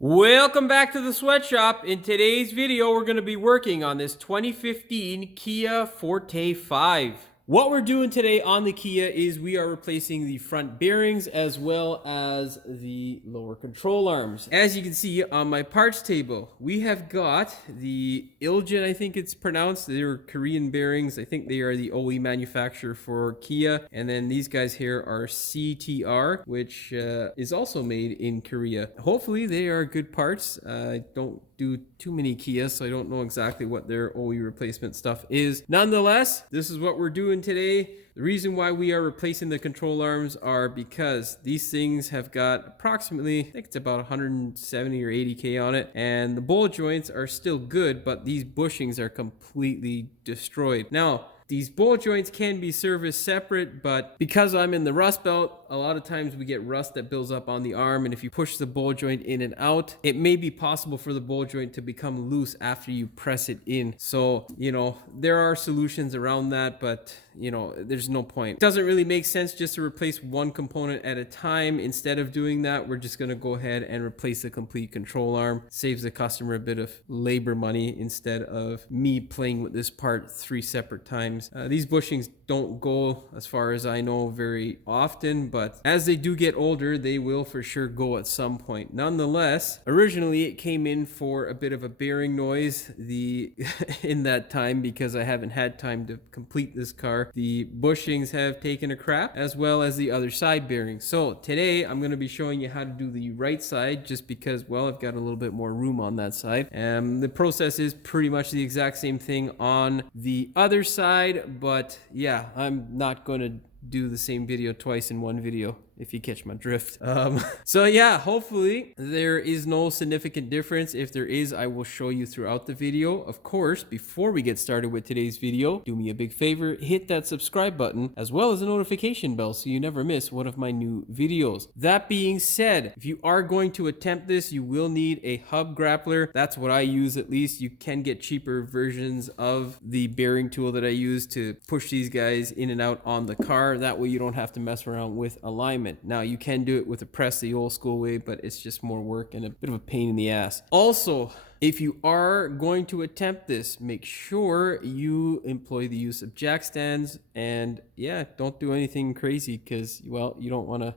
Welcome back to the sweatshop. In today's video, we're going to be working on this 2015 Kia Forte 5. What we're doing today on the Kia is we are replacing the front bearings as well as the lower control arms. As you can see on my parts table, we have got the Ilgen, I think it's pronounced. They're Korean bearings. I think they are the OE manufacturer for Kia. And then these guys here are CTR, which is also made in Korea. Hopefully they are good parts. I don't do too many Kia, so I don't know exactly what their OE replacement stuff is. Nonetheless, this is what we're doing today. The reason why we are replacing the control arms are because these things have got approximately, I think it's about 170 or 80K on it, and the ball joints are still good, but these bushings are completely destroyed. Now, these ball joints can be serviced separate, but because I'm in the rust belt, a lot of times we get rust that builds up on the arm, and if you push the ball joint in and out, it may be possible for the ball joint to become loose after you press it in. So, there are solutions around that, but there's no point. It doesn't really make sense just to replace one component at a time. Instead of doing that, we're just going to go ahead and replace the complete control arm. Saves the customer a bit of labor money instead of me playing with this part 3 separate times. These bushings don't go, as far as I know, very often, but as they do get older, they will for sure go at some point. Nonetheless, originally it came in for a bit of a bearing noise in that time, because I haven't had time to complete this car. The bushings have taken a crap, as well as the other side bearings. So today I'm going to be showing you how to do the right side, just because, well, I've got a little bit more room on that side. The process is pretty much the exact same thing on the other side, but yeah, I'm not going to do the same video twice in one video, if you catch my drift. So yeah, hopefully there is no significant difference. If there is, I will show you throughout the video. Of course, before we get started with today's video, do me a big favor, hit that subscribe button as well as the notification bell so you never miss one of my new videos. That being said, if you are going to attempt this, you will need a hub grappler. That's what I use, at least. You can get cheaper versions of the bearing tool that I use to push these guys in and out on the car. That way you don't have to mess around with alignment. Now, you can do it with a press the old school way, but it's just more work and a bit of a pain in the ass. Also, if you are going to attempt this, make sure you employ the use of jack stands, and yeah, don't do anything crazy, because, well, you don't want to,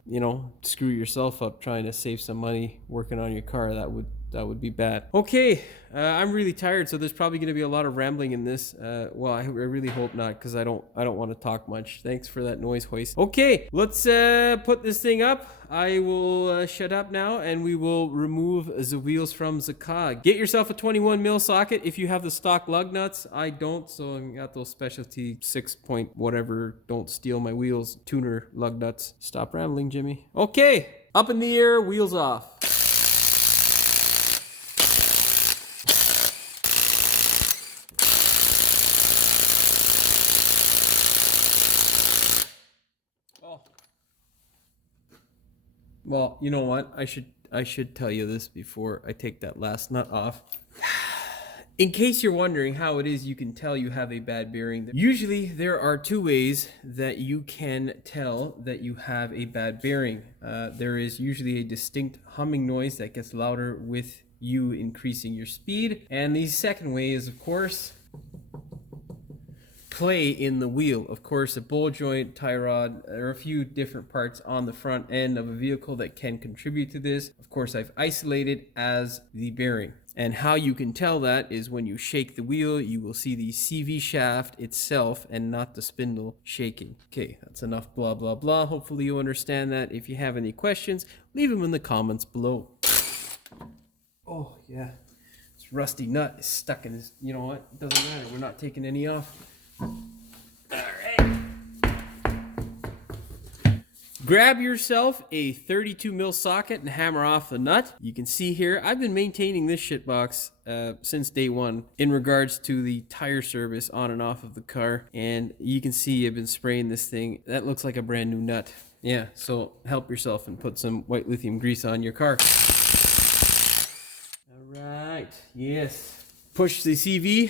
screw yourself up trying to save some money working on your car. That would be bad. Okay, I'm really tired, so there's probably going to be a lot of rambling in this. Well, I really hope not, because I don't want to talk much. Thanks for that noise hoist. Okay, let's put this thing up. I will shut up now, and we will remove the wheels from the car. Get yourself a 21 mil socket if you have the stock lug nuts. I don't, so I got those specialty 6 point whatever, don't steal my wheels, tuner lug nuts. Stop rambling, Jimmy. Okay, up in the air, wheels off. Well, you know what? I should tell you this before I take that last nut off. In case you're wondering how it is you can tell you have a bad bearing, usually there are 2 ways that you can tell that you have a bad bearing. There is usually a distinct humming noise that gets louder with you increasing your speed. And the second way is, of course, play in the wheel. Of course, a ball joint, tie rod, there are a few different parts on the front end of a vehicle that can contribute to this. Of course, I've isolated as the bearing. And how you can tell that is when you shake the wheel, you will see the CV shaft itself and not the spindle shaking. Okay, that's enough blah, blah, blah. Hopefully you understand that. If you have any questions, leave them in the comments below. Oh, yeah. This rusty nut is stuck in this. You know what? It doesn't matter. We're not taking any off. Alright. Grab yourself a 32 mil socket and hammer off the nut. You can see here, I've been maintaining this shitbox since day one in regards to the tire service on and off of the car. And you can see I've been spraying this thing. That looks like a brand new nut. Yeah, so help yourself and put some white lithium grease on your car. Alright, yes. Push the CV.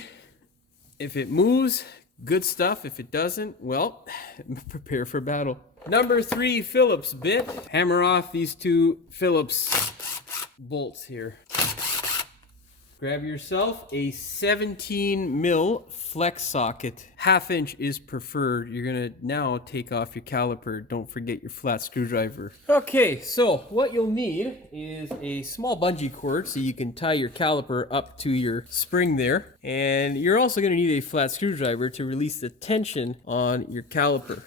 If it moves, good stuff. If it doesn't, well, prepare for battle. Number 3 Phillips bit. Hammer off these 2 Phillips bolts here. Grab yourself a 17 mil flex socket. 1/2 inch is preferred. You're gonna now take off your caliper. Don't forget your flat screwdriver. Okay, so what you'll need is a small bungee cord so you can tie your caliper up to your spring there. And you're also gonna need a flat screwdriver to release the tension on your caliper.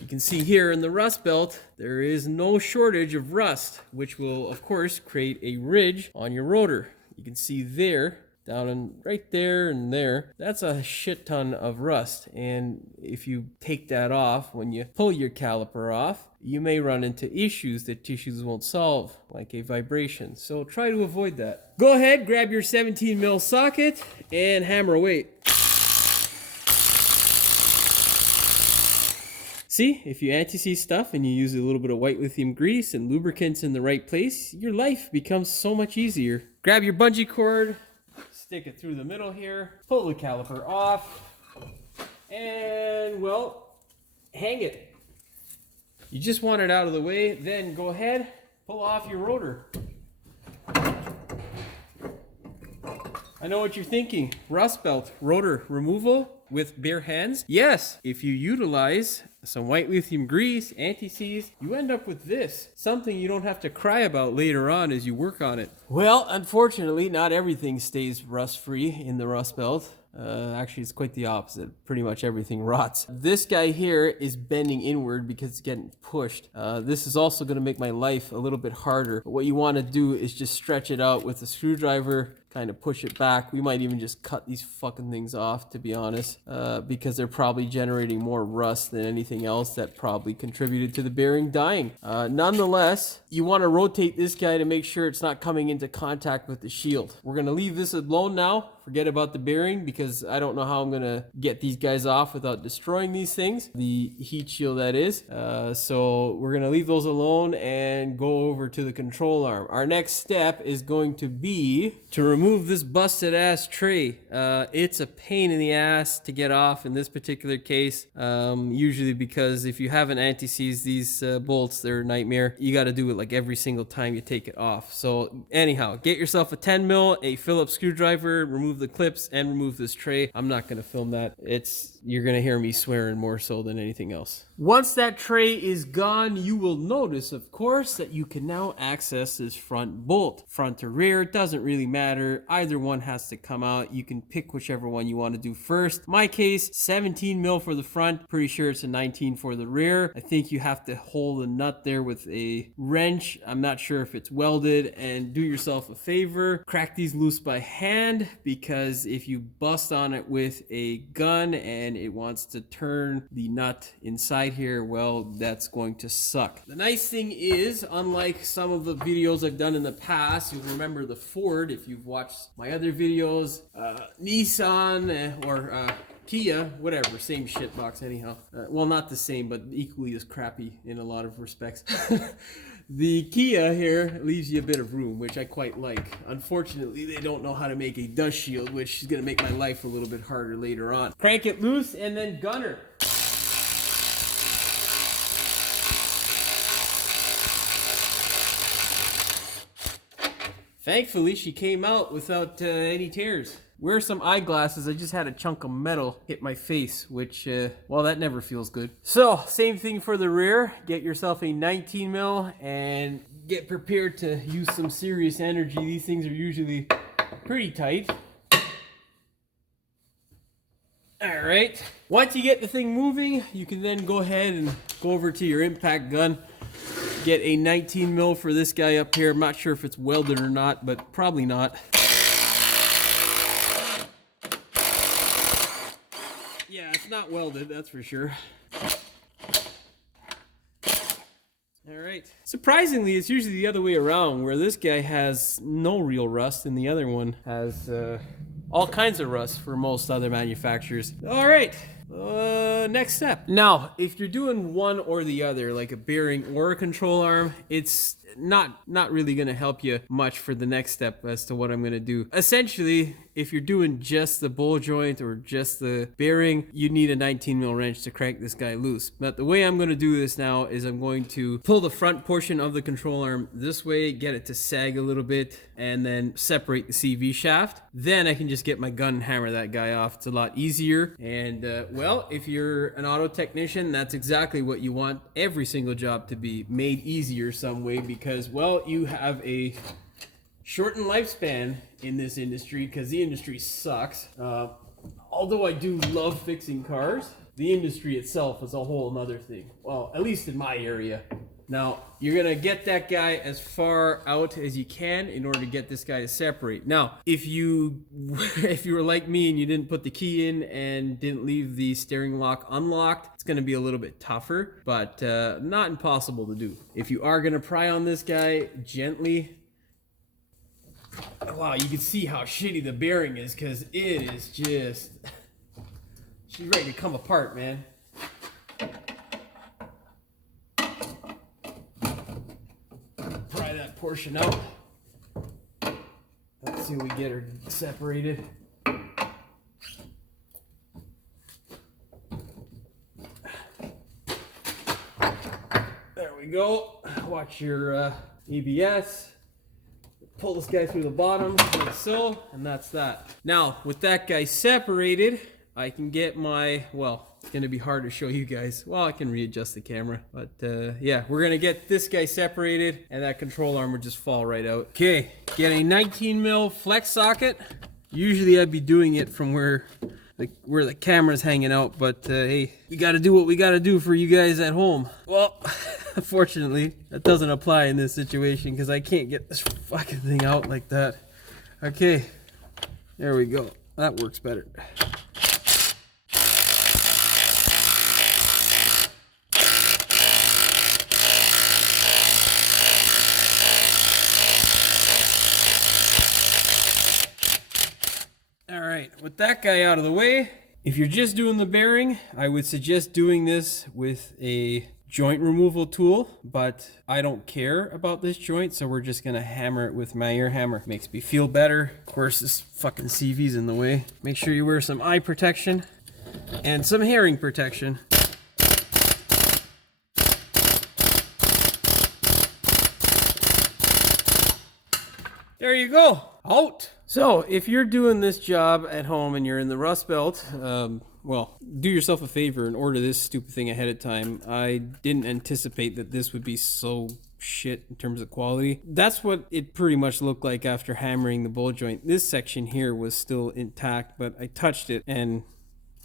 You can see here in the rust belt, there is no shortage of rust, which will of course create a ridge on your rotor. You can see there, down and right there and there, that's a shit ton of rust. And if you take that off, when you pull your caliper off, you may run into issues that tissues won't solve, like a vibration. So try to avoid that. Go ahead, grab your 17 mil socket and hammer away. See, if you anti-seize stuff and you use a little bit of white lithium grease and lubricants in the right place, your life becomes so much easier. Grab your bungee cord, stick it through the middle here, pull the caliper off, and well, hang it. You just want it out of the way, then go ahead, pull off your rotor. I know what you're thinking, rust belt, rotor removal with bare hands? Yes, if you utilize some white lithium grease, anti-seize, you end up with this. Something you don't have to cry about later on as you work on it. Well, unfortunately, not everything stays rust-free in the rust belt. Actually, it's quite the opposite. Pretty much everything rots. This guy here is bending inward because it's getting pushed. This is also going to make my life a little bit harder. But what you want to do is just stretch it out with a screwdriver, kind of push it back. We might even just cut these fucking things off, to be honest, because they're probably generating more rust than anything else that probably contributed to the bearing dying. Nonetheless, you want to rotate this guy to make sure it's not coming into contact with the shield. We're going to leave this alone now. Forget about the bearing because I don't know how I'm going to get these guys off without destroying these things. The heat shield, that is. So we're going to leave those alone and go over to the control arm. Our next step is going to be to remove this busted ass tray. It's a pain in the ass to get off in this particular case. Usually because if you haven't anti-seized these bolts, they're a nightmare. You got to do it like every single time you take it off. So anyhow, get yourself a 10 mil, a Phillips screwdriver, remove the clips and remove this tray. I'm not going to film that. You're going to hear me swearing more so than anything else. Once that tray is gone, you will notice, of course, that you can now access this front bolt. Front or rear, it doesn't really matter. Either one has to come out. You can pick whichever one you want to do first. My case, 17 mil for the front. Pretty sure it's a 19 for the rear. I think you have to hold a nut there with a wrench. I'm not sure if it's welded. And do yourself a favor, crack these loose by hand, because if you bust on it with a gun and it wants to turn the nut inside here, well, that's going to suck. The nice thing is, unlike some of the videos I've done in the past, you'll remember the Ford if you've watched my other videos, Nissan or Kia, whatever, same shit box anyhow. Well, not the same, but equally as crappy in a lot of respects. The Kia here leaves you a bit of room, which I quite like. Unfortunately, they don't know how to make a dust shield, which is going to make my life a little bit harder later on. Crank it loose and then gunner. Thankfully, she came out without any tears. Wear some eyeglasses. I just had a chunk of metal hit my face, which, well, that never feels good. So, same thing for the rear. Get yourself a 19 mil and get prepared to use some serious energy. These things are usually pretty tight. All right. Once you get the thing moving, you can then go ahead and go over to your impact gun. Get a 19 mil for this guy up here. I'm not sure if it's welded or not, but probably not. Yeah, it's not welded, that's for sure. Alright. Surprisingly, it's usually the other way around, where this guy has no real rust and the other one has all kinds of rust for most other manufacturers. Alright, Next step. Now, if you're doing one or the other, like a bearing or a control arm, it's not really going to help you much for the next step as to what I'm going to do. Essentially, if you're doing just the ball joint or just the bearing, you need a 19 mil wrench to crank this guy loose. But the way I'm going to do this now is I'm going to pull the front portion of the control arm this way, get it to sag a little bit, and then separate the CV shaft. Then I can just get my gun and hammer that guy off. It's a lot easier. And well, if you're an auto technician, that's exactly what you want every single job to be made easier some way, because, well, you have a shortened lifespan in this industry because the industry sucks. Although I do love fixing cars, the industry itself is a whole nother thing. Well, at least in my area. Now, you're gonna get that guy as far out as you can in order to get this guy to separate. Now, if you were like me and you didn't put the key in and didn't leave the steering lock unlocked, it's gonna be a little bit tougher, but not impossible to do. If you are gonna pry on this guy gently, wow, you can see how shitty the bearing is, because it is just, she's ready to come apart, man. Pry that portion out. Let's see if we get her separated. There we go. Watch your ABS. Pull this guy through the bottom like so, and that's that. Now, with that guy separated, I can get my, well, it's gonna be hard to show you guys. Well, I can readjust the camera, but yeah, we're gonna get this guy separated, and that control arm will just fall right out. Okay, get a 19 mil flex socket. Usually I'd be doing it from where the camera's hanging out, but hey, we gotta do what we gotta do for you guys at home. Well, unfortunately, that doesn't apply in this situation because I can't get this fucking thing out like that. Okay, there we go. That works better. All right, with that guy out of the way, if you're just doing the bearing, I would suggest doing this with a joint removal tool, but I don't care about this joint, so we're just gonna hammer it with my air hammer. Makes me feel better. Of course, this fucking CV's in the way. Make sure you wear some eye protection and some hearing protection. There you go. Out. So if you're doing this job at home and you're in the Rust Belt, well, do yourself a favor and order this stupid thing ahead of time. I didn't anticipate that this would be so shit in terms of quality. That's what it pretty much looked like after hammering the bowl joint. This section here was still intact, but I touched it and,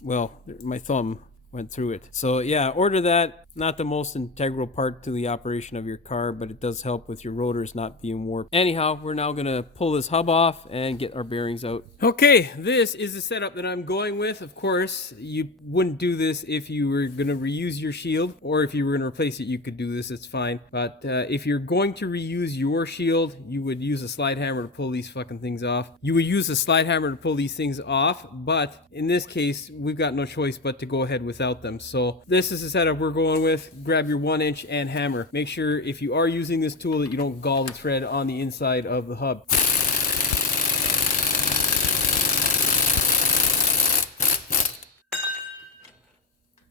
well, my thumb went through it. So yeah, order that. Not the most integral part to the operation of your car, but it does help with your rotors not being warped. Anyhow, we're now gonna pull this hub off and get our bearings out. Okay, this is the setup that I'm going with. Of course, you wouldn't do this if you were gonna reuse your shield, or if you were gonna replace it, you could do this, it's fine. But if you're going to reuse your shield, you would use a slide hammer to pull these fucking things off. You would use a slide hammer to pull these things off, but in this case, we've got no choice but to go ahead without them. So this is the setup we're going with. Grab your 1-inch and hammer. Make sure if you are using this tool that you don't gall the thread on the inside of the hub.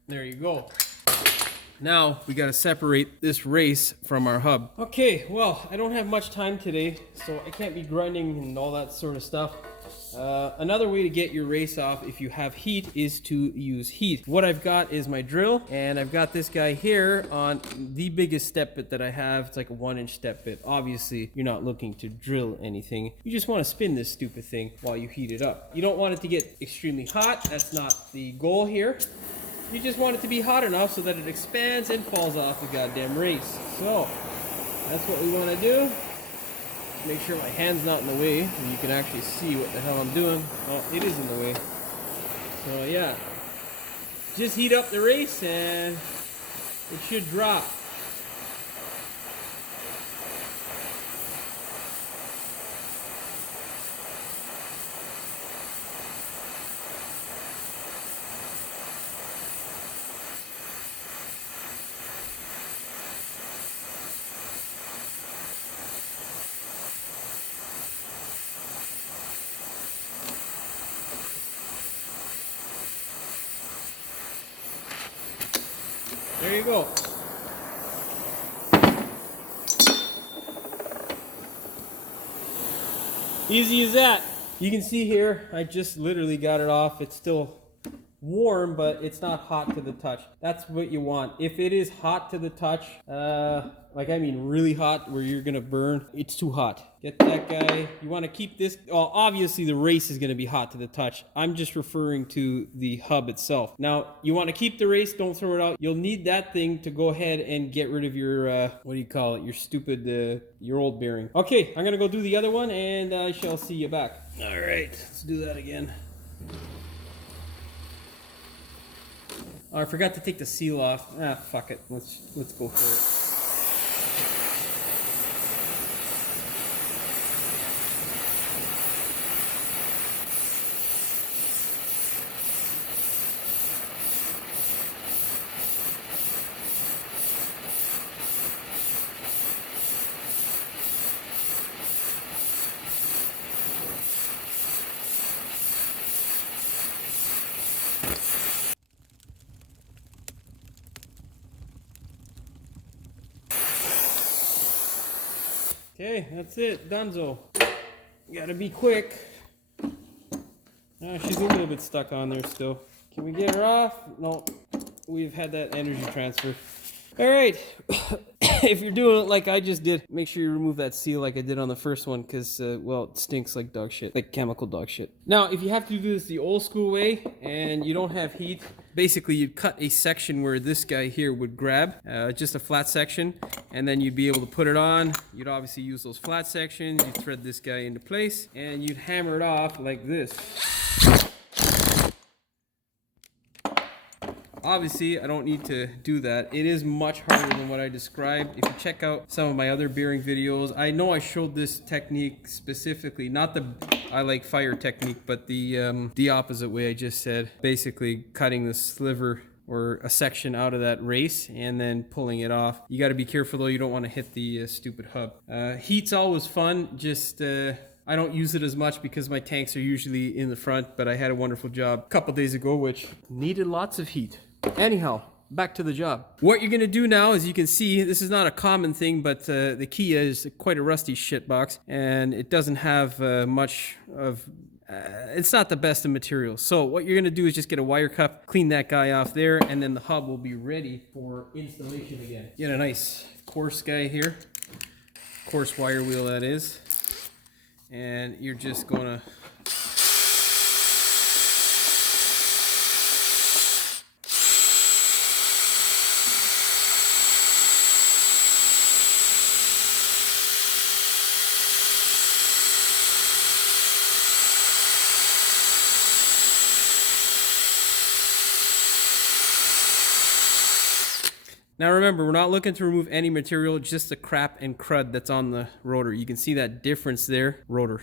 There you go. Now we got to separate this race from our hub. Okay, well, I don't have much time today, so I can't be grinding and all that sort of stuff. Another way to get your race off if you have heat is to use heat. What I've got is my drill, and I've got this guy here on the biggest step bit that I have. It's like a 1-inch step bit. Obviously, you're not looking to drill anything. You just want to spin this stupid thing while you heat it up. You don't want it to get extremely hot. That's not the goal here. You just want it to be hot enough so that it expands and falls off the goddamn race. So, that's what we want to do. Make sure my hand's not in the way and you can actually see what the hell I'm doing. Oh, it is in the way. So yeah, just heat up the race and it should drop. There you go. Easy as that. You can see here, I just literally got it off. It's still warm, but it's not hot to the touch. That's what you want. If it is hot to the touch, like I mean really hot where you're gonna burn, it's too hot. Get that guy. You want to keep this, well, obviously the race is gonna be hot to the touch. I'm just referring to the hub itself. Now, you want to keep the race, don't throw it out. You'll need that thing to go ahead and get rid of your, what do you call it? Your stupid, your old bearing. Okay, I'm gonna go do the other one and I shall see you back. All right, let's do that again. Oh, I forgot to take the seal off. Ah, fuck it. Let's go for it. Okay, that's it. Dunzo. You gotta be quick. She's a little bit stuck on there still. Can we get her off? No. We've had that energy transfer. Alright. If you're doing it like I just did, make sure you remove that seal like I did on the first one because, well, it stinks like dog shit. Like chemical dog shit. Now, if you have to do this the old school way and you don't have heat, basically you'd cut a section where this guy here would grab, just a flat section, and then you'd be able to put it on. You'd obviously use those flat sections, you'd thread this guy into place, and you'd hammer it off like this. Obviously, I don't need to do that. It is much harder than what I described. If you check out some of my other bearing videos, I know I showed this technique specifically, not the I like fire technique, but the opposite way I just said. Basically, cutting the sliver or a section out of that race and then pulling it off. You got to be careful though. You don't want to hit the stupid hub. Heat's always fun. Just I don't use it as much because my tanks are usually in the front, but I had a wonderful job a couple days ago, which needed lots of heat. Anyhow, back to the job. What you're gonna do now, as you can see, this is not a common thing, but the Kia is quite a rusty shitbox, and it doesn't have much of, it's not the best of materials. So what you're gonna do is just get a wire cup, clean that guy off there, and then the hub will be ready for installation again. Get a nice coarse guy here, coarse wire wheel that is, and you're just gonna now remember, we're not looking to remove any material, just the crap and crud that's on the rotor. You can see that difference there. Rotor.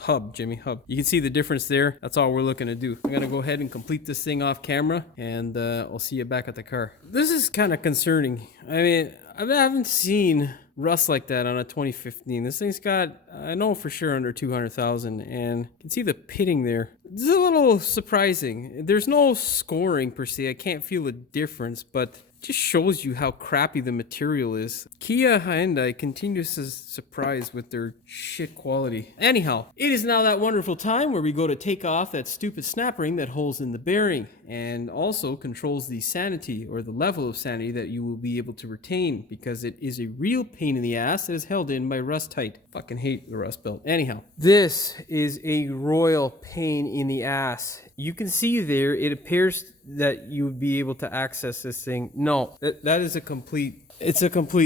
Hub, Jimmy, hub. You can see the difference there. That's all we're looking to do. I'm going to go ahead and complete this thing off camera, and I'll see you back at the car. This is kind of concerning. I mean, I haven't seen rust like that on a 2015. This thing's got, I know for sure, under 200,000, and you can see the pitting there. This is a little surprising. There's no scoring per se. I can't feel a difference, but just shows you how crappy the material is. Kia Hyundai continues to surprise with their shit quality. Anyhow, it is now that wonderful time where we go to take off that stupid snap ring that holds in the bearing and also controls the sanity or the level of sanity that you will be able to retain, because it is a real pain in the ass that is held in by rust tight. Fucking hate the rust belt. Anyhow, this is a royal pain in the ass. You can see there, it appears that you would be able to access this thing. No, that is a complete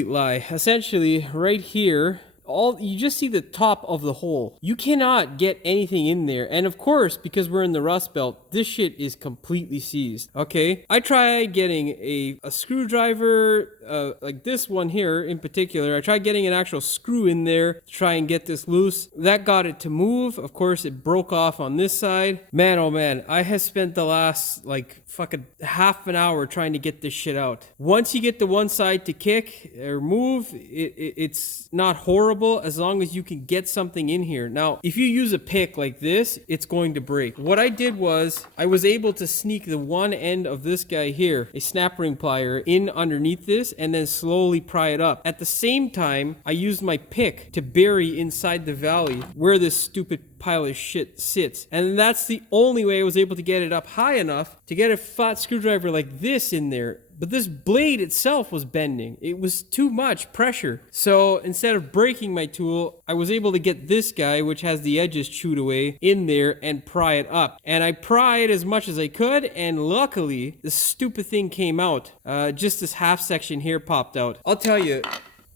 lie. Essentially, right here, you just see the top of the hole. You cannot get anything in there. And of course, because we're in the rust belt, this shit is completely seized. Okay, I tried getting a screwdriver, like this one here in particular. I tried getting an actual screw in there to try and get this loose. That got it to move. Of course, it broke off on this side. Man, oh man, I have spent the last like fucking half an hour trying to get this shit out. Once you get the one side to kick or move, it's not horrible as long as you can get something in here. Now, if you use a pick like this, it's going to break. What I did was I was able to sneak the one end of this guy here, a snap ring plier, in underneath this and then slowly pry it up. At the same time, I used my pick to bury inside the valley where this stupid pile of shit sits. And that's the only way I was able to get it up high enough to get a flat screwdriver like this in there. But this blade itself was bending. It was too much pressure. So instead of breaking my tool, I was able to get this guy, which has the edges chewed away, in there and pry it up. And I pried as much as I could, and luckily, the stupid thing came out. Just this half section here popped out. I'll tell you,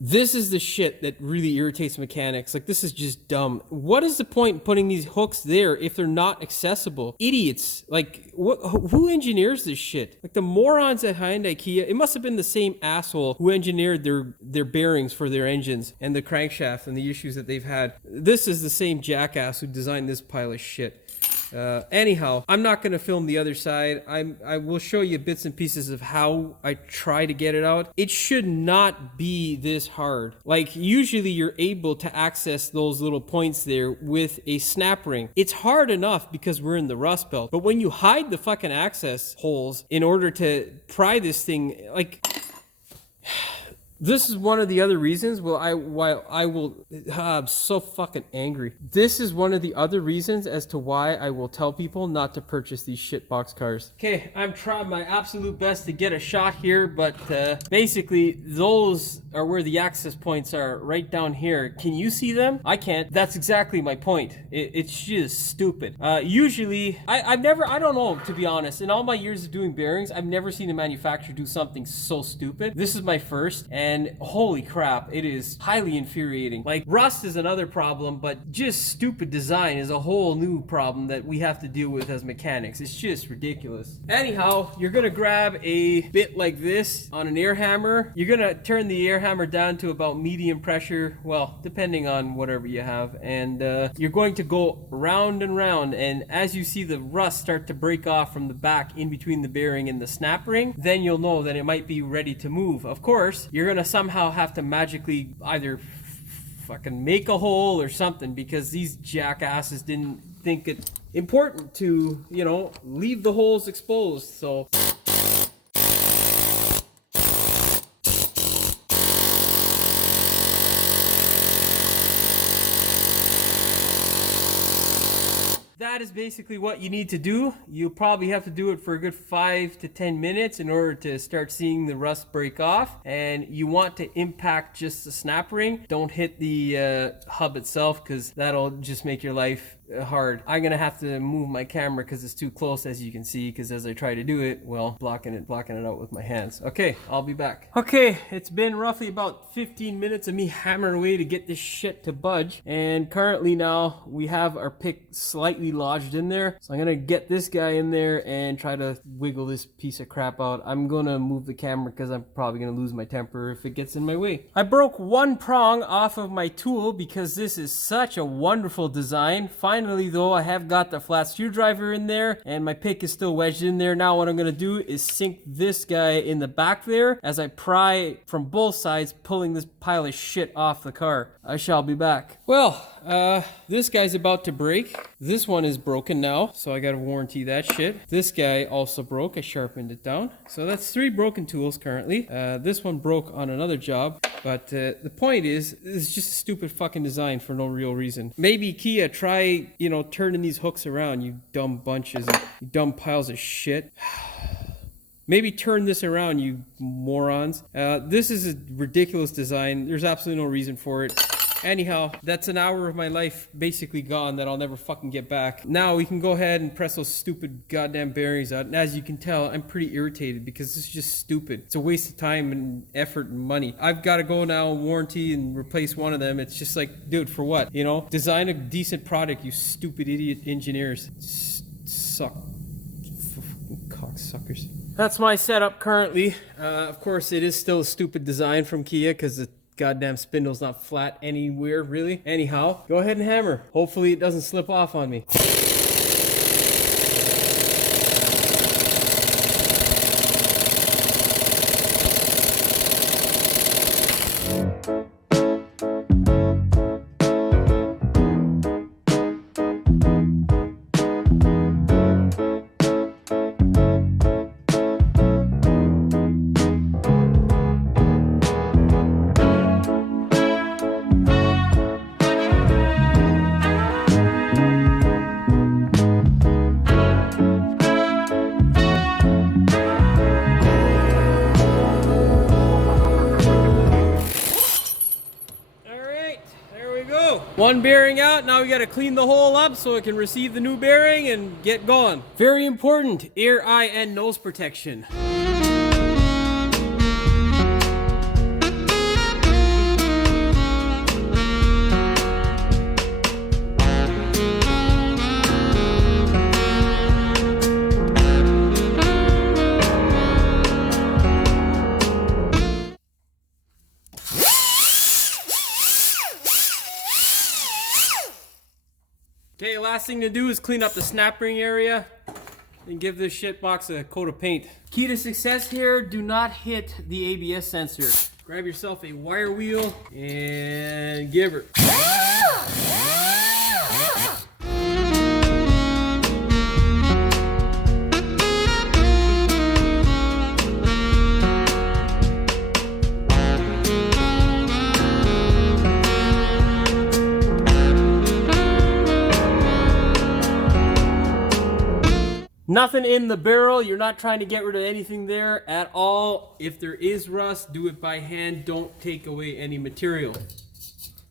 this is the shit that really irritates mechanics. Like, this is just dumb. What is the point in putting these hooks there if they're not accessible? Idiots. Like, who engineers this shit? Like, the morons behind IKEA, it must have been the same asshole who engineered their bearings for their engines and the crankshaft and the issues that they've had. This is the same jackass who designed this pile of shit. Anyhow, I'm not going to film the other side. I will show you bits and pieces of how I try to get it out. It should not be this hard. Like, usually you're able to access those little points there with a snap ring. It's hard enough because we're in the Rust Belt. But when you hide the fucking access holes in order to pry this thing, like... This is one of the other reasons I'm so fucking angry. This is one of the other reasons as to why I will tell people not to purchase these shitbox cars. Okay, I'm trying my absolute best to get a shot here, but basically those are where the access points are, right down here. Can you see them? I can't. That's exactly my point. It's just stupid. Usually, I don't know, to be honest. In all my years of doing bearings, I've never seen a manufacturer do something so stupid. This is my first, and holy crap, it is highly infuriating. Like, rust is another problem, but just stupid design is a whole new problem that we have to deal with as mechanics. It's just ridiculous. Anyhow, you're gonna grab a bit like this on an air hammer. You're gonna turn the air hammer down to about medium pressure, well, depending on whatever you have, and you're going to go round and round, and as you see the rust start to break off from the back in between the bearing and the snap ring, then you'll know that it might be ready to move. Of course, you're gonna somehow have to magically either fucking make a hole or something, because these jackasses didn't think it important to, you know, leave the holes exposed. So that is basically what you need to do. You'll probably have to do it for a good 5 to 10 minutes in order to start seeing the rust break off. And you want to impact just the snap ring. Don't hit the hub itself, because that'll just make your life hard. I'm gonna have to move my camera because it's too close, as you can see, because as I try to do it, well, blocking it out with my hands. Okay, I'll be back. Okay, it's been roughly about 15 minutes of me hammering away to get this shit to budge, and currently now we have our pick slightly lodged in there. So I'm gonna get this guy in there and try to wiggle this piece of crap out. I'm gonna move the camera because I'm probably gonna lose my temper if it gets in my way. I broke one prong off of my tool because this is such a wonderful design. Finally though, I have got the flat screwdriver in there and my pick is still wedged in there. Now what I'm gonna do is sink this guy in the back there as I pry from both sides, pulling this pile of shit off the car. I shall be back. Well, this guy's about to break. This one is broken now, so I gotta warranty that shit. This guy also broke. I sharpened it down. So that's 3 broken tools currently. This one broke on another job, but the point is, it's just a stupid fucking design for no real reason. Maybe Kia, try, you know, turning these hooks around, you dumb bunches, you dumb piles of shit. Maybe turn this around, you morons. This is a ridiculous design. There's absolutely no reason for it. Anyhow, that's an hour of my life basically gone that I'll never fucking get back. Now we can go ahead and press those stupid goddamn bearings out. And as you can tell, I'm pretty irritated because this is just stupid. It's a waste of time and effort and money. I've got to go now and warranty and replace one of them. It's just like, dude, for what? You know, design a decent product, you stupid idiot engineers. Suck. Fucking cocksuckers. That's my setup currently. Of course, it is still a stupid design from Kia because the goddamn spindle's not flat anywhere, really. Anyhow, go ahead and hammer. Hopefully it doesn't slip off on me. One bearing out, now we gotta clean the hole up so it can receive the new bearing and get going. Very important, ear, eye, and nose protection. Okay, last thing to do is clean up the snap ring area and give this shit box a coat of paint. Key to success here, do not hit the ABS sensor. Grab yourself a wire wheel and give her. Nothing in the barrel. You're not trying to get rid of anything there at all. If there is rust, do it by hand. Don't take away any material.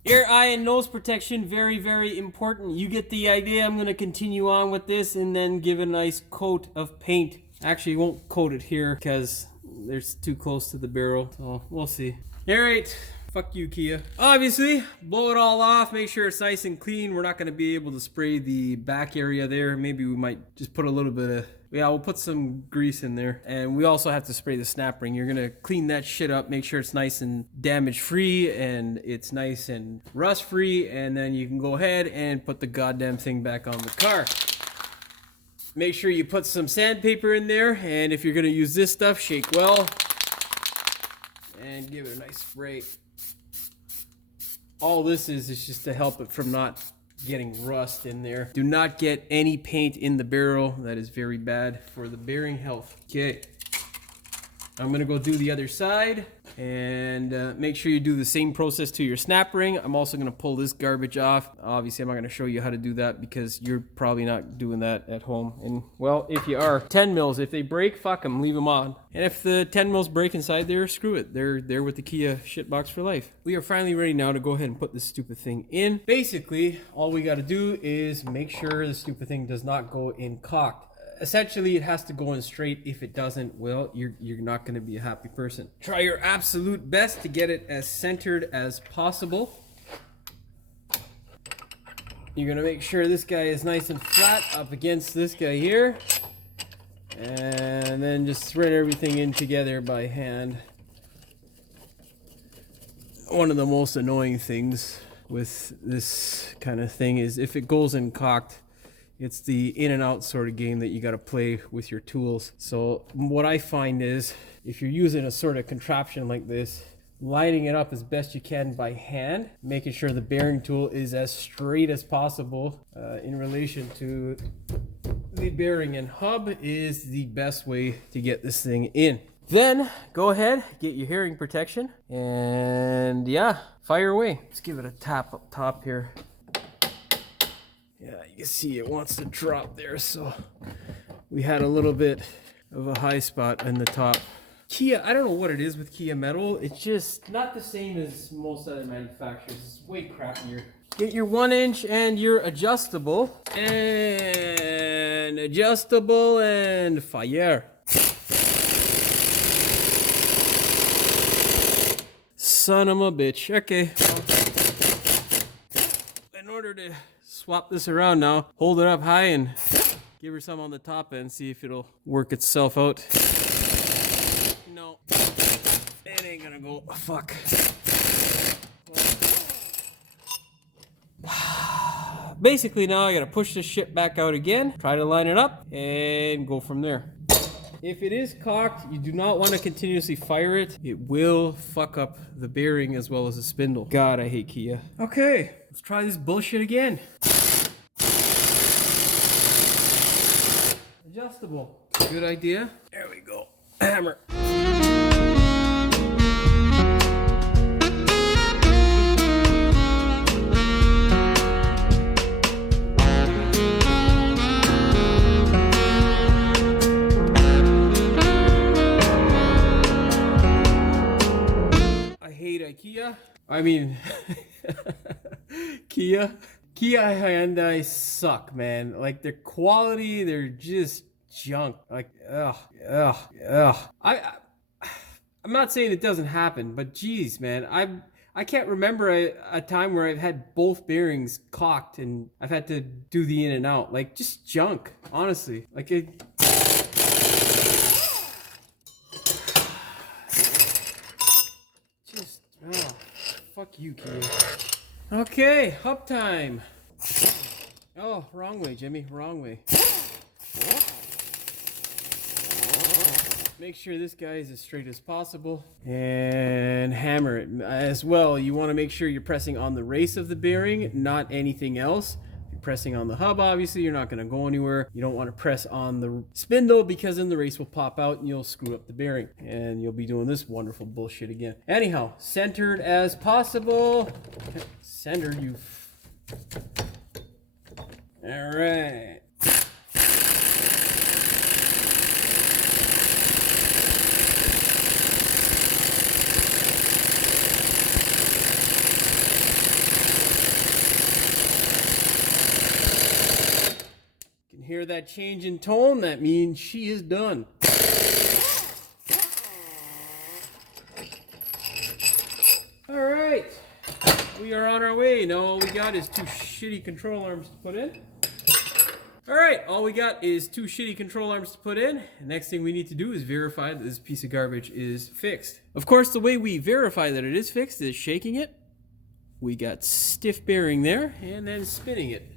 Ear, eye, and nose protection, very, very important. You get the idea. I'm going to continue on with this and then give a nice coat of paint. Actually, won't coat it here because there's too close to the barrel. So we'll see. All right. Fuck you, Kia. Obviously, blow it all off. Make sure it's nice and clean. We're not going to be able to spray the back area there. Maybe we might just put a little bit of... Yeah, we'll put some grease in there. And we also have to spray the snap ring. You're going to clean that shit up. Make sure it's nice and damage-free. And it's nice and rust-free. And then you can go ahead and put the goddamn thing back on the car. Make sure you put some sandpaper in there. And if you're going to use this stuff, shake well. And give it a nice spray. All this is just to help it from not getting rust in there. Do not get any paint in the barrel. That is very bad for the bearing health. Okay, I'm gonna go do the other side and make sure you do the same process to your snap ring. I'm also gonna pull this garbage off. Obviously, I'm not gonna show you how to do that because you're probably not doing that at home. And well, if you are, 10 mils, if they break, fuck them, leave them on. And if the 10 mils break inside there, screw it. They're there with the Kia shitbox for life. We are finally ready now to go ahead and put this stupid thing in. Basically, all we gotta do is make sure the stupid thing does not go in cocked. Essentially, it has to go in straight. If it doesn't, well, you're not going to be a happy person. Try your absolute best to get it as centered as possible. You're going to make sure this guy is nice and flat up against this guy here. And then just thread everything in together by hand. One of the most annoying things with this kind of thing is if it goes in cocked, it's the in and out sort of game that you got to play with your tools. So what I find is if you're using a sort of contraption like this, lining it up as best you can by hand, making sure the bearing tool is as straight as possible in relation to the bearing and hub is the best way to get this thing in. Then go ahead, get your hearing protection, and yeah, fire away. Let's give it a tap up top here. Yeah, you can see it wants to drop there, so we had a little bit of a high spot in the top. Kia, I don't know what it is with Kia metal. It's just not the same as most other manufacturers. It's way crappier. Get your 1 inch and your adjustable. And adjustable and fire. Son of a bitch. Okay. In order to swap this around now, hold it up high and give her some on the top end, see if it'll work itself out. no. It ain't gonna go. Oh, fuck. Basically now I gotta push this shit back out again, try to line it up, and go from there. If it is cocked, you do not want to continuously fire it. It will fuck up the bearing as well as the spindle. God, I hate Kia. Okay, let's try this bullshit again. Adjustable. Good idea. There we go. Hammer. IKEA. I mean, Kia Hyundai suck, man. Like their quality, they're just junk. Like, ugh. I'm not saying it doesn't happen, but geez, man, I can't remember a time where I've had both bearings cocked and I've had to do the in and out. Like just junk, honestly. Like it. Oh, fuck you, Kia. Okay, up time. Oh, wrong way, Jimmy, wrong way. Make sure this guy is as straight as possible. And hammer it. As well, you want to make sure you're pressing on the race of the bearing, not anything else. Pressing on the hub, obviously you're not going to go anywhere. You don't want to press on the spindle because then the race will pop out and you'll screw up the bearing and you'll be doing this wonderful bullshit again. Anyhow, centered as possible. Centered, you. All right. Hear that change in tone? That means she is done. All right, we are on our way. Now all we got is two shitty control arms to put in. All right, all we got is two shitty control arms to put in. The next thing we need to do is verify that this piece of garbage is fixed. Of course, the way we verify that it is fixed is shaking it. We got stiff bearing there and then spinning it.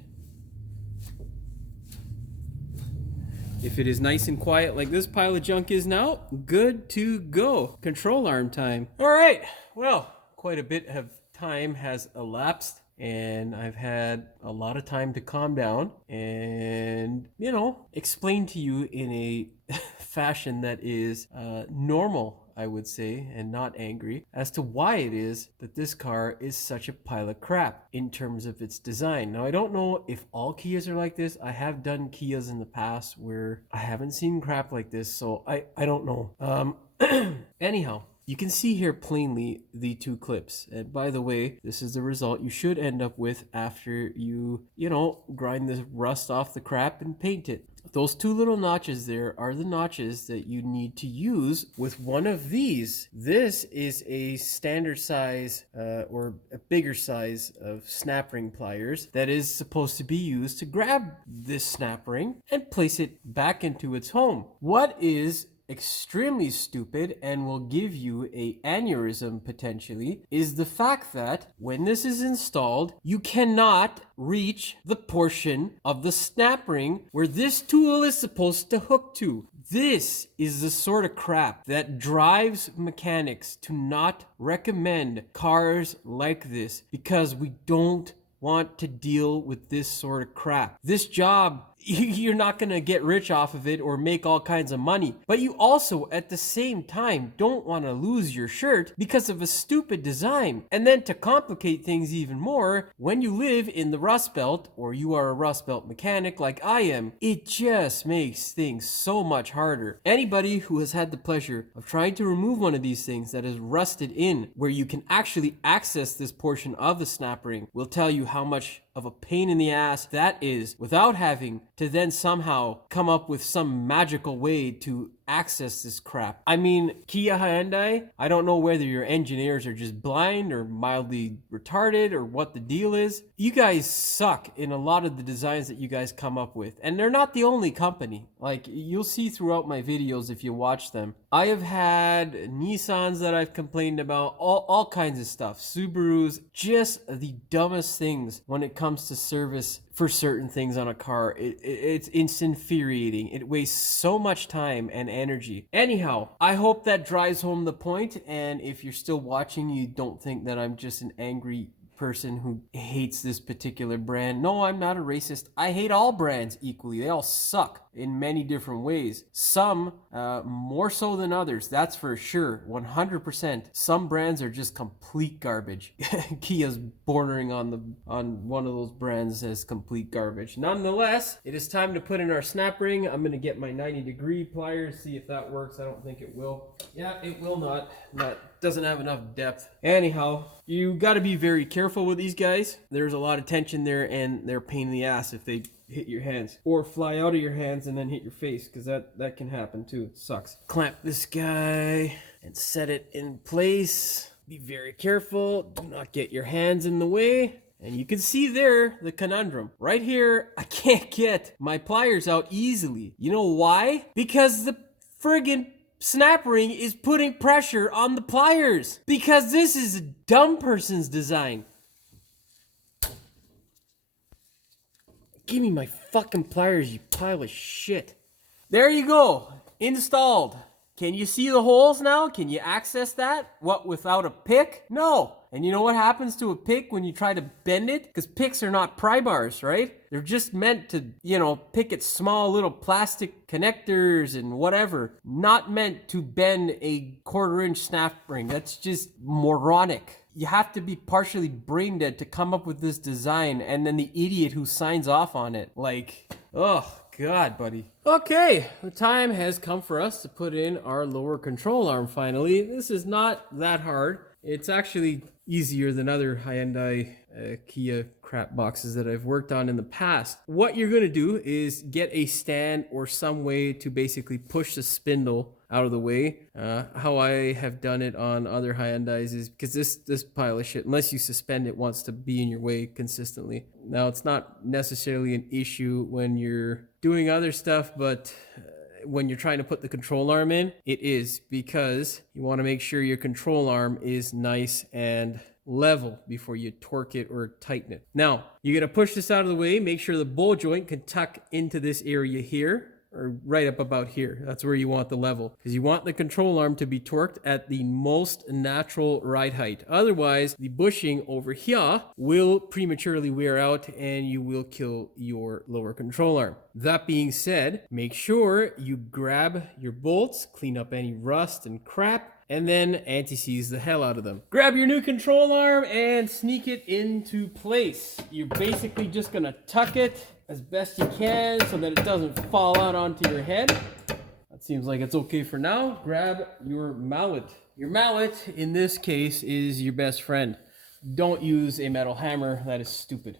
If it is nice and quiet like this pile of junk is now, good to go. Control arm time. All right, well, quite a bit of time has elapsed and I've had a lot of time to calm down and, explain to you in a fashion that is normal, I would say, and not angry, as to why it is that this car is such a pile of crap in terms of its design. Now, I don't know if all Kias are like this. I have done Kias in the past where I haven't seen crap like this, so I don't know. Anyhow, you can see here plainly the two clips. And by the way, this is the result you should end up with after you, grind the rust off the crap and paint it. Those two little notches there are the notches that you need to use with one of these. This is a standard size or a bigger size of snap ring pliers that is supposed to be used to grab this snap ring and place it back into its home. What is extremely stupid and will give you a aneurysm potentially is the fact that when this is installed, you cannot reach the portion of the snap ring where this tool is supposed to hook to. This is the sort of crap that drives mechanics to not recommend cars like this because we don't want to deal with this sort of crap. This job, you're not going to get rich off of it or make all kinds of money, but you also at the same time don't want to lose your shirt because of a stupid design. And then to complicate things even more, when you live in the Rust Belt or you are a Rust Belt mechanic like I am, it just makes things so much harder. Anybody who has had the pleasure of trying to remove one of these things that is rusted in, where you can actually access this portion of the snap ring, will tell you how much of a pain in the ass that is without having to then somehow come up with some magical way to access this crap. I mean, Kia Hyundai, I don't know whether your engineers are just blind or mildly retarded or what the deal is. You guys suck in a lot of the designs that you guys come up with. And they're not the only company. Like, you'll see throughout my videos if you watch them. I have had Nissans that I've complained about, all kinds of stuff. Subarus, just the dumbest things when it comes to service for certain things on a car. It's infuriating. It wastes so much time and energy. Anyhow, I hope that drives home the point, and if you're still watching, you don't think that I'm just an angry person who hates this particular brand. No, I'm not a racist. I hate all brands equally. They all suck in many different ways. Some more so than others, that's for sure. 100%. Some brands are just complete garbage. Kia's bordering on one of those brands as complete garbage. Nonetheless, it is time to put in our snap ring. I'm gonna get my 90-degree pliers, see if that works. I don't think it will. Yeah, it will not. Doesn't have enough depth. Anyhow, you got to be very careful with these guys. There's a lot of tension there, and they're a pain in the ass if they hit your hands or fly out of your hands and then hit your face, because that can happen too. It sucks. Clamp this guy and set it in place. Be very careful. Do not get your hands in the way. And you can see there the conundrum. Right here, I can't get my pliers out easily. You know why? Because the friggin' snap ring is putting pressure on the pliers. Because this is a dumb person's design. Give me my fucking pliers, you pile of shit. There you go. Installed. Can you see the holes now? Can you access that? What, without a pick? No. And you know what happens to a pick when you try to bend it? Because picks are not pry bars, right? They're just meant to, pick at small little plastic connectors and whatever. Not meant to bend a 1/4-inch snap ring. That's just moronic. You have to be partially brain dead to come up with this design, and then the idiot who signs off on it. Like, oh God, buddy. Okay, the time has come for us to put in our lower control arm finally. This is not that hard. It's actually easier than other Hyundai Kia crap boxes that I've worked on in the past. What you're gonna do is get a stand or some way to basically push the spindle out of the way. How I have done it on other Hyundais is because this pile of shit, unless you suspend it, wants to be in your way consistently. Now, it's not necessarily an issue when you're doing other stuff, but when you're trying to put the control arm in, it is, because you want to make sure your control arm is nice and level before you torque it or tighten it. Now, you're going to push this out of the way, make sure the bowl joint can tuck into this area here, or right up about here. That's where you want the level, because you want the control arm to be torqued at the most natural ride height. Otherwise, the bushing over here will prematurely wear out and you will kill your lower control arm. That being said, make sure you grab your bolts, clean up any rust and crap, and then anti-seize the hell out of them. Grab your new control arm and sneak it into place. You're basically just gonna tuck it as best you can so that it doesn't fall out onto your head. That seems like it's okay for now. Grab your mallet. Your mallet, in this case, is your best friend. Don't use a metal hammer. That is stupid.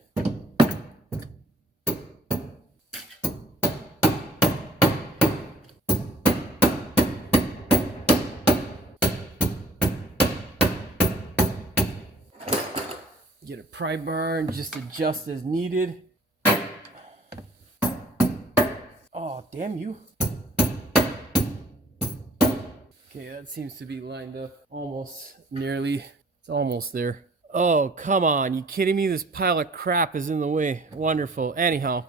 Get a pry bar and just adjust as needed. Oh, damn you. Okay, that seems to be lined up almost, nearly. It's almost there. Oh, come on. You kidding me? This pile of crap is in the way. Wonderful. Anyhow,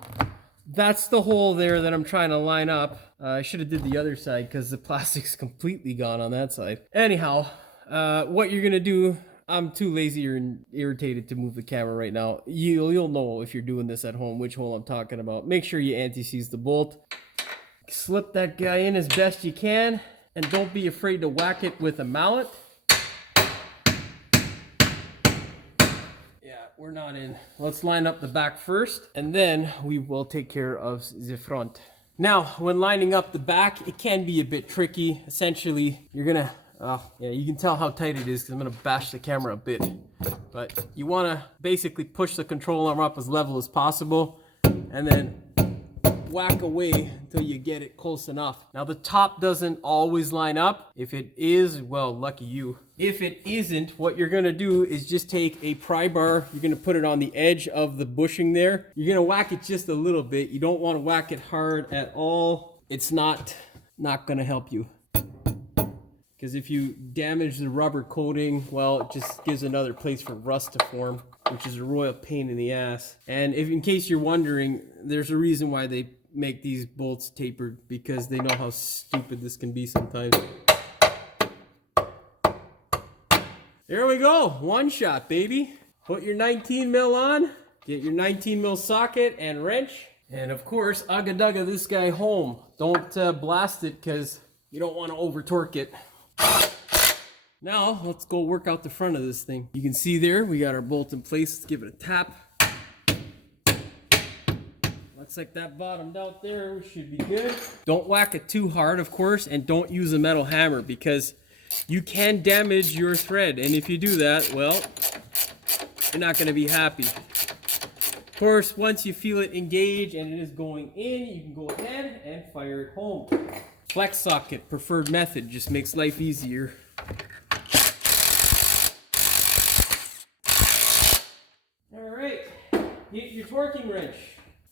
that's the hole there that I'm trying to line up. I should have did the other side because the plastic's completely gone on that side. Anyhow, what you're going to do, I'm too lazy or irritated to move the camera right now. You'll know if you're doing this at home which hole I'm talking about. Make sure you anti-seize the bolt. Slip that guy in as best you can, and don't be afraid to whack it with a mallet. Yeah, we're not in. Let's line up the back first, and then we will take care of the front. Now, when lining up the back, it can be a bit tricky. Essentially, you're gonna yeah, you can tell how tight it is because I'm going to bash the camera a bit. But you want to basically push the control arm up as level as possible. And then whack away until you get it close enough. Now the top doesn't always line up. If it is, well, lucky you. If it isn't, what you're gonna do is just take a pry bar, you're gonna put it on the edge of the bushing there. You're gonna whack it just a little bit. You don't wanna whack it hard at all. It's not gonna help you. Because if you damage the rubber coating, well, it just gives another place for rust to form, which is a royal pain in the ass. And if, in case you're wondering, there's a reason why they make these bolts tapered, because they know how stupid this can be sometimes. There we go, one shot, baby. Put your 19 mil on, get your 19 mil socket and wrench, and of course, ugga-dugga this guy home. Don't blast it, because you don't want to over torque it. Now, let's go work out the front of this thing. You can see there, we got our bolt in place. Let's give it a tap. Looks like that bottomed out there. We should be good. Don't whack it too hard, of course, and don't use a metal hammer, because you can damage your thread. And if you do that, well, you're not going to be happy. Of course, once you feel it engage and it is going in, you can go ahead and fire it home. Flex socket, preferred method, just makes life easier. Alright, get your torquing wrench.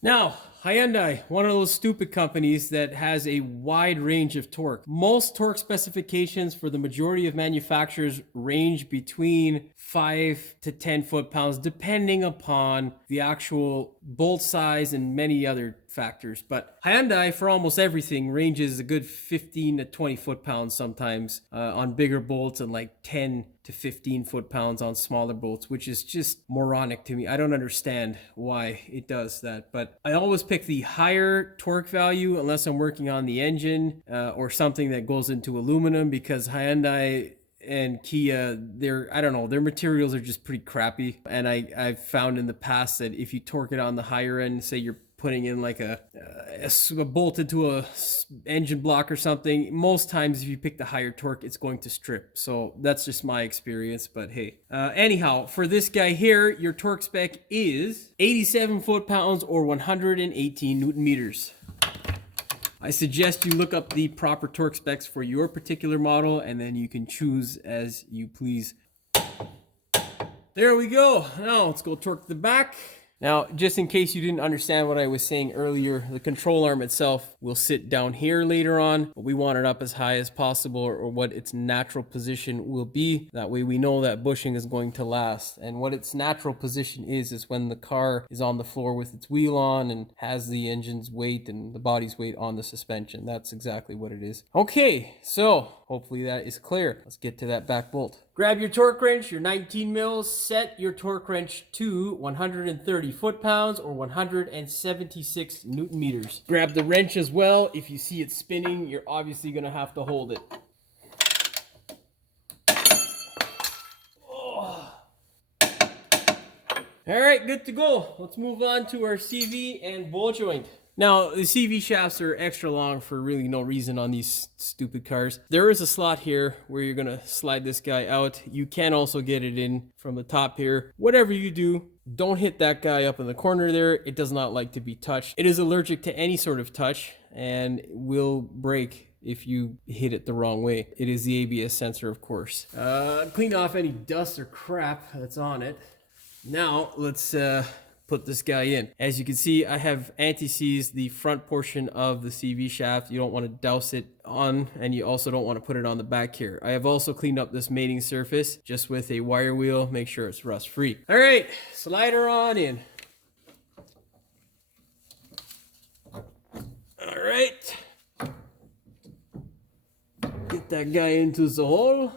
Now, Hyundai, one of those stupid companies that has a wide range of torque. Most torque specifications for the majority of manufacturers range between 5 to 10 foot-pounds, depending upon the actual bolt size and many other factors. But Hyundai, for almost everything, ranges a good 15 to 20 foot-pounds sometimes on bigger bolts, and like 10 to 15 foot-pounds on smaller bolts, which is just moronic to me. I don't understand why it does that, but I always pick the higher torque value unless I'm working on the engine or something that goes into aluminum, because Hyundai and Kia, I don't know, their materials are just pretty crappy. And I've found in the past that if you torque it on the higher end, say you're putting in like a bolt into a engine block or something, most times if you pick the higher torque, it's going to strip. So that's just my experience, but hey. Anyhow, for this guy here, your torque spec is 87 foot-pounds or 118 Newton meters. I suggest you look up the proper torque specs for your particular model, and then you can choose as you please. There we go. Now let's go torque the back. Now, just in case you didn't understand what I was saying earlier, the control arm itself will sit down here later on, but we want it up as high as possible, or what its natural position will be. That way we know that bushing is going to last. And what its natural position is when the car is on the floor with its wheel on and has the engine's weight and the body's weight on the suspension. That's exactly what it is. Okay, so hopefully that is clear. Let's get to that back bolt. Grab your torque wrench, your 19 mils, set your torque wrench to 130 foot-pounds or 176 Newton meters. Grab the wrench as well. If you see it spinning, you're obviously going to have to hold it. Oh. All right, good to go. Let's move on to our CV and ball joint. Now, the CV shafts are extra long for really no reason on these stupid cars. There is a slot here where you're going to slide this guy out. You can also get it in from the top here. Whatever you do, don't hit that guy up in the corner there. It does not like to be touched. It is allergic to any sort of touch and will break if you hit it the wrong way. It is the ABS sensor, of course. Clean off any dust or crap that's on it. Now, let's put this guy in. As you can see, I have anti-seize the front portion of the CV shaft. You don't want to douse it on, and you also don't want to put it on the back here. I have also cleaned up this mating surface just with a wire wheel. Make sure it's rust free. All right, slide her on in. All right. Get that guy into the hole.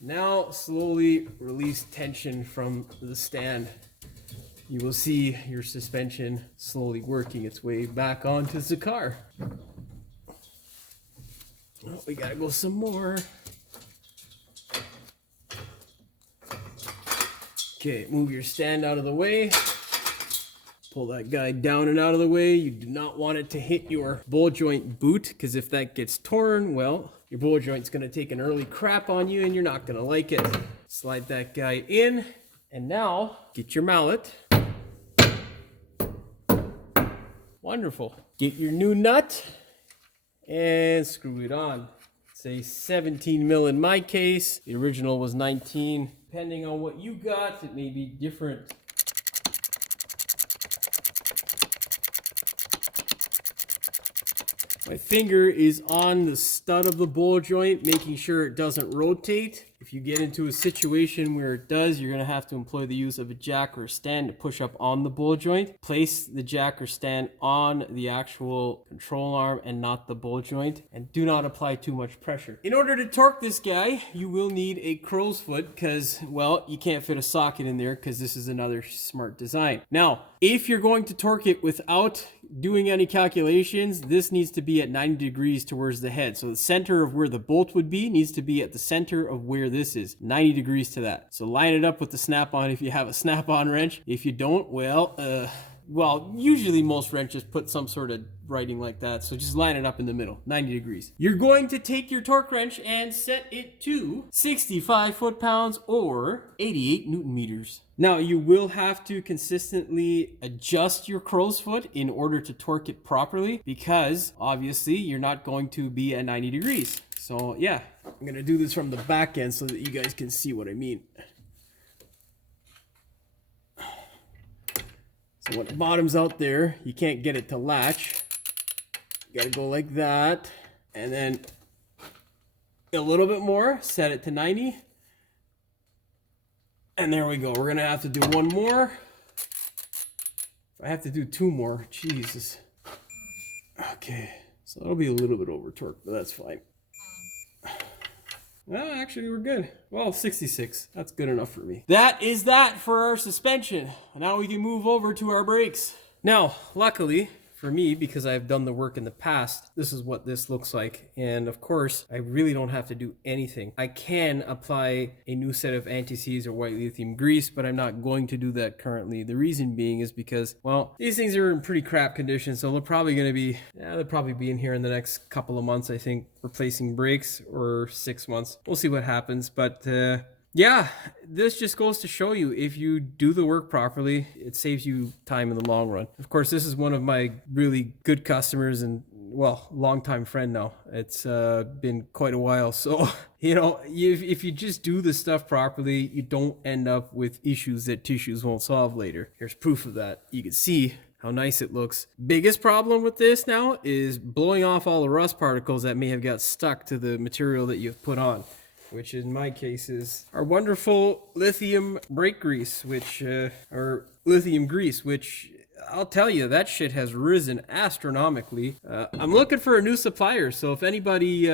Now slowly release tension from the stand. You will see your suspension slowly working its way back onto the car. Oh, we gotta go some more. Okay, move your stand out of the way. Pull that guy down and out of the way. You do not want it to hit your ball joint boot, because if that gets torn, well, your ball joint's gonna take an early crap on you and you're not gonna like it. Slide that guy in, and now get your mallet. Wonderful. Get your new nut and screw it on. It's a 17 mil in my case. The original was 19. Depending on what you got, it may be different. My finger is on the stud of the bowl joint, making sure it doesn't rotate. If you get into a situation where it does, you're going to have to employ the use of a jack or a stand to push up on the bowl joint. Place the jack or stand on the actual control arm and not the bowl joint, and do not apply too much pressure. In order to torque this guy, you will need a crow's foot because, well, you can't fit a socket in there because this is another smart design. Now, if you're going to torque it without doing any calculations, this needs to be at 90 degrees towards the head. So the center of where the bolt would be needs to be at the center of where this is, 90 degrees to that. So line it up with the snap-on if you have a snap-on wrench. If you don't, well, usually most wrenches put some sort of writing like that, so just line it up in the middle, 90 degrees. You're going to take your torque wrench and set it to 65 foot-pounds or 88 Newton meters. Now, you will have to consistently adjust your crow's foot in order to torque it properly because, obviously, you're not going to be at 90 degrees. So, yeah, I'm going to do this from the back end so that you guys can see what I mean. So when it bottoms out there, you can't get it to latch. You got to go like that. And then a little bit more, set it to 90. And there we go. We're going to have to do one more. If I have to do two more, Jesus. Okay, so that'll be a little bit over torque, but that's fine. Well, actually, we're good. Well, 66. That's good enough for me. That is that for our suspension. Now we can move over to our brakes. Now, luckily for me, because I've done the work in the past, this is what this looks like. And of course, I really don't have to do anything. I can apply a new set of anti-seize or white lithium grease, but I'm not going to do that currently. The reason being is because, well, these things are in pretty crap condition, so they'll probably be in here in the next couple of months, I think, replacing brakes, or 6 months. We'll see what happens, but yeah, this just goes to show you, if you do the work properly, it saves you time in the long run. Of course, this is one of my really good customers and, well, longtime friend now. It's been quite a while. So, you know, if you just do the stuff properly, you don't end up with issues that tissues won't solve later. Here's proof of that. You can see how nice it looks. Biggest problem with this now is blowing off all the rust particles that may have got stuck to the material that you've put on, which in my case is our wonderful lithium brake grease, or lithium grease, which I'll tell you, that shit has risen astronomically. I'm looking for a new supplier, so if anybody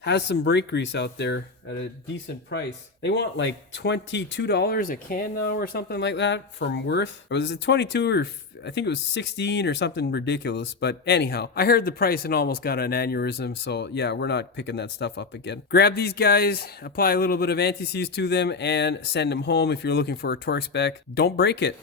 has some brake grease out there at a decent price, they want like $22 a can now or something like that from Worth. Or was it 22 or I think it was 16 or something ridiculous. But anyhow, I heard the price and almost got an aneurysm, so yeah, we're not picking that stuff up again. Grab these guys, apply a little bit of anti-seize to them, and send them home if you're looking for a torque spec. Don't break it.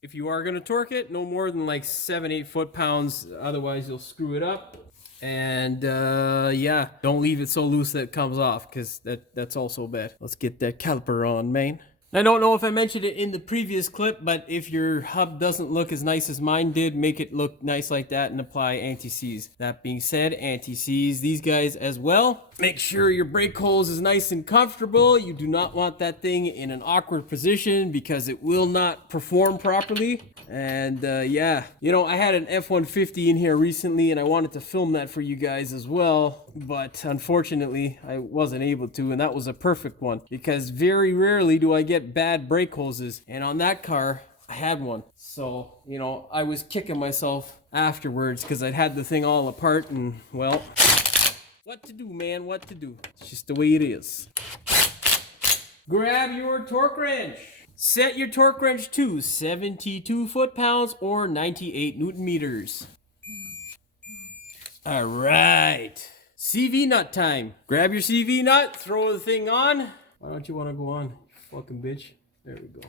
If you are going to torque it, no more than like 7-8 foot-pounds, otherwise you'll screw it up. And yeah, don't leave it so loose that it comes off, because that's also bad. Let's get that caliper on, man. I don't know if I mentioned it in the previous clip, but if your hub doesn't look as nice as mine did, make it look nice like that and apply anti-seize. That being said, anti-seize these guys as well. Make sure your brake hose is nice and comfortable. You do not want that thing in an awkward position because it will not perform properly. And yeah, you know, I had an F-150 in here recently and I wanted to film that for you guys as well, but unfortunately I wasn't able to, and that was a perfect one because very rarely do I get bad brake hoses, and on that car I had one. So, you know, I was kicking myself afterwards because I'd had the thing all apart, and well, what to do, man, what to do. It's just the way it is. Grab your torque wrench. Set your torque wrench to 72 foot-pounds or 98 Newton meters. All right, CV nut time. Grab your CV nut, throw the thing on. Why don't you want to go on, fucking bitch? There we go.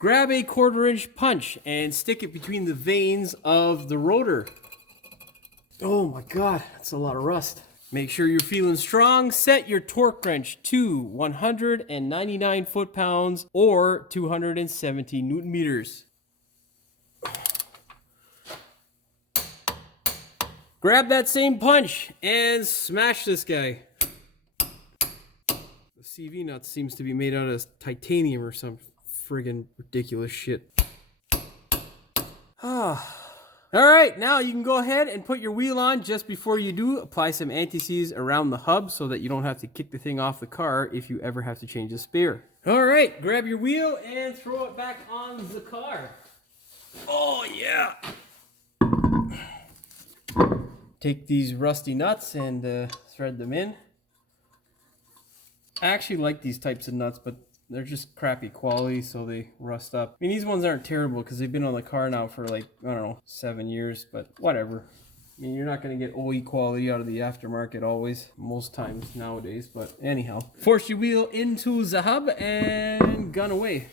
Grab a 1/4-inch punch and stick it between the vanes of the rotor. Oh my God, that's a lot of rust. Make sure you're feeling strong. Set your torque wrench to 199 foot-pounds or 270 newton meters. Grab that same punch and smash this guy. The CV nut seems to be made out of titanium or some friggin' ridiculous shit. Alright, now you can go ahead and put your wheel on. Just before you do, apply some anti-seize around the hub so that you don't have to kick the thing off the car if you ever have to change a spare. Alright, grab your wheel and throw it back on the car. Oh yeah! Take these rusty nuts and thread them in. I actually like these types of nuts, but they're just crappy quality, so they rust up. I mean, these ones aren't terrible because they've been on the car now for like, I don't know, 7 years, but whatever. I mean, you're not going to get OE quality out of the aftermarket always, most times nowadays, but anyhow. Force your wheel into the hub and gun away.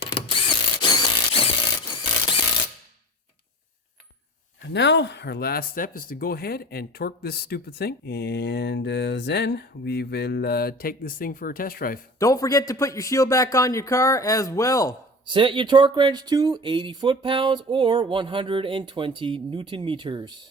And now, our last step is to go ahead and torque this stupid thing. And then we will take this thing for a test drive. Don't forget to put your shield back on your car as well. Set your torque wrench to 80 foot-pounds or 120 newton meters.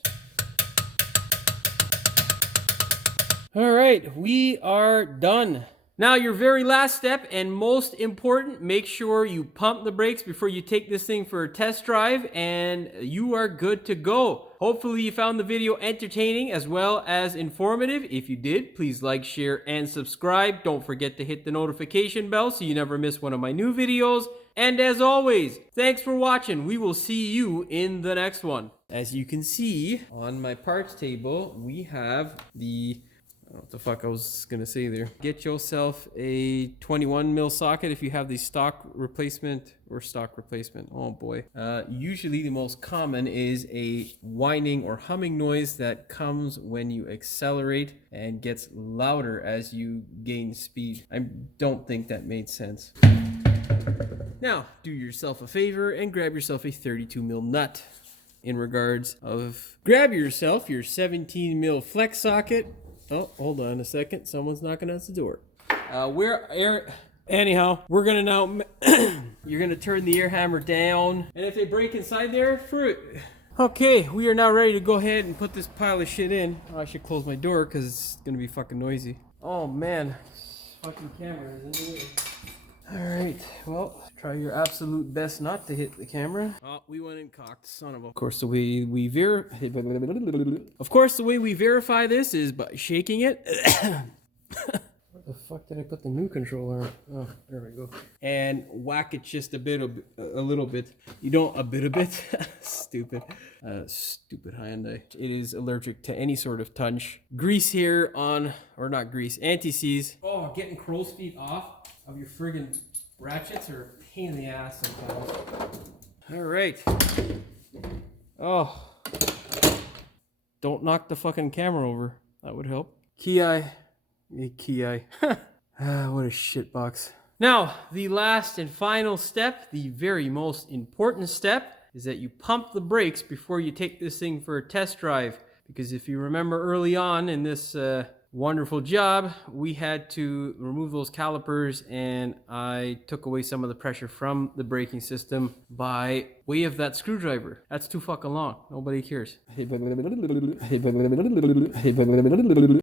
All right, we are done. Now, your very last step and most important, make sure you pump the brakes before you take this thing for a test drive and you are good to go. Hopefully you found the video entertaining as well as informative. If you did, please like, share, and subscribe. Don't forget to hit the notification bell so you never miss one of my new videos. And as always, thanks for watching. We will see you in the next one. As you can see on my parts table, we have the... I don't know what the fuck I was gonna say there. Get yourself a 21 mil socket if you have the stock replacement. Oh boy. Usually the most common is a whining or humming noise that comes when you accelerate and gets louder as you gain speed. I don't think that made sense. Now, do yourself a favor and grab yourself a 32 mil nut. In regards of, grab yourself your 17 mil flex socket. Oh, hold on a second. Someone's knocking at the door. Anyhow, we're gonna now, you're gonna turn the air hammer down. And if they break inside there, Okay, we are now ready to go ahead and put this pile of shit in. Oh, I should close my door because it's gonna be fucking noisy. Oh man, this fucking camera is in the way. Alright, well, try your absolute best not to hit the camera. Oh, we went in cocked, son of a... Of course, the way we verify this is by shaking it. Where the fuck did I put the new controller on? Oh, there we go. And whack it just a little bit. You don't, a bit. Stupid. Stupid Hyundai. It is allergic to any sort of touch. Grease here on, or not grease, anti-seize. Oh, getting crow's feet off of your friggin' ratchets are a pain in the ass sometimes. Alright. Oh. Don't knock the fucking camera over. That would help. What a shit box. Now, the last and final step, the very most important step, is that you pump the brakes before you take this thing for a test drive. Because if you remember early on in this wonderful job, we had to remove those calipers and I took away some of the pressure from the braking system by way of that screwdriver. That's too fucking long. Nobody cares.